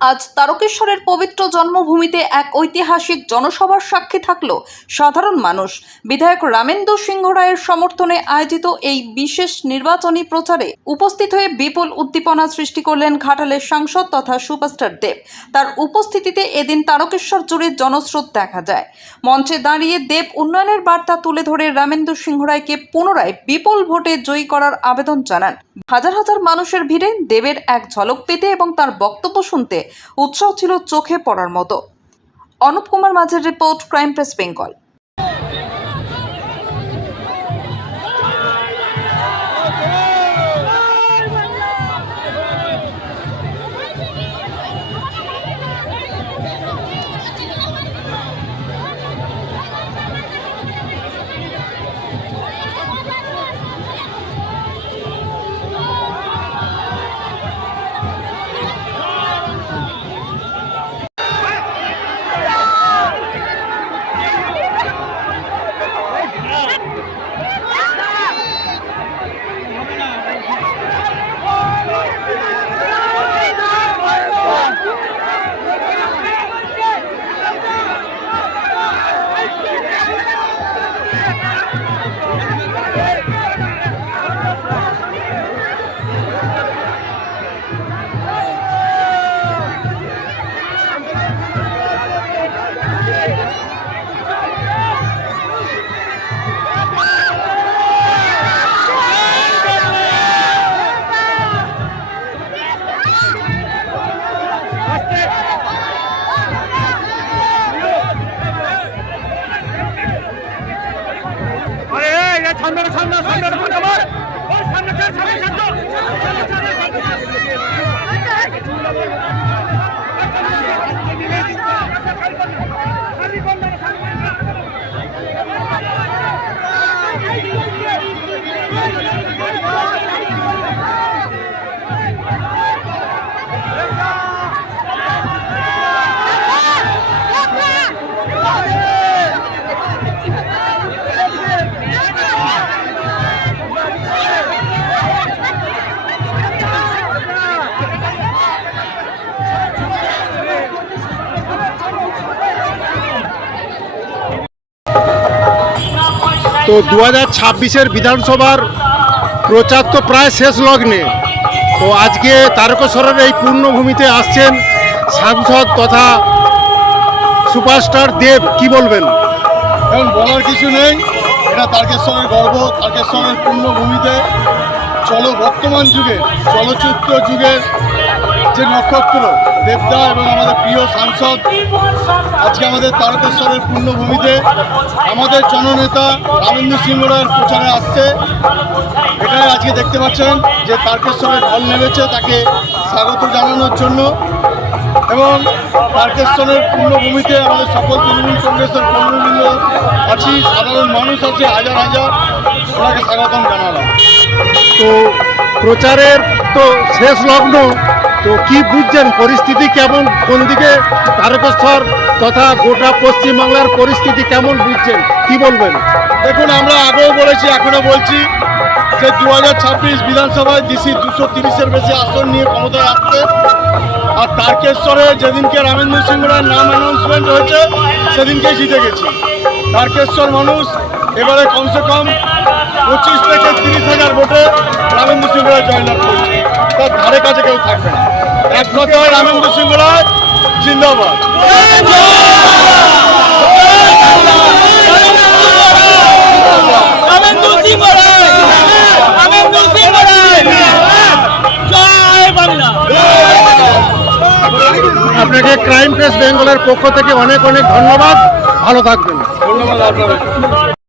আজ তারকেশ্বরের পবিত্র জন্মভূমিতে এক ঐতিহাসিক জনসভার সাক্ষী থাকল সাধারণ মানুষ। বিধায়ক রামেন্দু সিংহ রায়ের সমর্থনে আয়োজিত এই বিশেষ নির্বাচনী প্রচারে উপস্থিত হয়ে বিপুল উদ্দীপনা সৃষ্টি করলেন ঘাটালের সাংসদ তথা সুপারস্টার দেব। তার উপস্থিতিতে এদিন তারকেশ্বর জুড়ে জনস্রোত দেখা যায়। মঞ্চে দাঁড়িয়ে দেব উন্নয়নের বার্তা তুলে ধরে রামেন্দু সিংহ রায়কে পুনরায় বিপুল ভোটে জয়ী করার আবেদন জানান। হাজার হাজার মানুষের ভিড়ে দেবের এক ঝলক পেতে এবং তার বক্তব্য শুনতে উৎসাহ ছিল চোখে পড়ার মতো। অনুপ কুমার মাঝের রিপোর্ট, ক্রাইম প্রেস বেঙ্গল। তো 2026-এর বিধানসভার প্রচার তো প্রায় শেষ লগ্নে। তো আজকে তারকেশ্বরের এই পূর্ণভূমিতে আসছেন সাংসদ তথা সুপারস্টার দেব, কি বলবেন? এখন বলার কিছু নেই, এটা তারকেশ্বরের গর্ব। তারকেশ্বরের পূর্ণভূমিতে বর্তমান যুগের চলচ্চিত্র যুগের যে নক্ষত্র দেবদা এবং আমাদের প্রিয় সাংসদ আজকে আমাদের তারকেশ্বরের পূর্ণভূমিতে আমাদের জননেতা রামেন্দু সিংহ রায়ের প্রচারে আসছে। এটাই আজকে দেখতে পাচ্ছেন যে তারকেশ্বরের ঢল নেমেছে তাকে স্বাগত জানানোর জন্য। এবং তারকেশ্বরের পূর্ণভূমিতে আমাদের সকল তৃণমূল কংগ্রেসের কর্মীবৃন্দ আছি, সাধারণ মানুষ আছে হাজার হাজার, ওনাকে স্বাগতম জানালাম। তো প্রচারের তো শেষ লগ্ন, তো কি বুঝছেন পরিস্থিতি কেমন, কোন দিকে তারকেশ্বর তথা গোটা পশ্চিমবাংলার পরিস্থিতি কেমন বুঝছেন, কি বলবেন? দেখুন, আমরা আগেও বলেছি এখনও বলছি যে 2026 বিধানসভায় ডিসি 230-এর বেশি আসন নিয়ে ক্ষমতায় আসছে। আর তারকেশ্বরে যেদিনকে রামেন্দু সিংহ রায়ের নাম অ্যানাউন্সমেন্ট হয়েছে সেদিনকেই জিতে গেছি। তারকেশ্বর মানুষ এবারে কমসে কম 25 থেকে 30,000 ভোটে রামেন্দু সিংহ রায় জয়লাভ করছে। তার ধারে কাছে কেউ থাকবে না। এক কথায় রামেন্দু সিংহ রায় জিন্দাবাদ। আপনাকে ক্রাইম প্রেস বেঙ্গলের পক্ষ থেকে অনেক অনেক ধন্যবাদ, ভালো থাকবেন। ধন্যবাদ আপনাদের।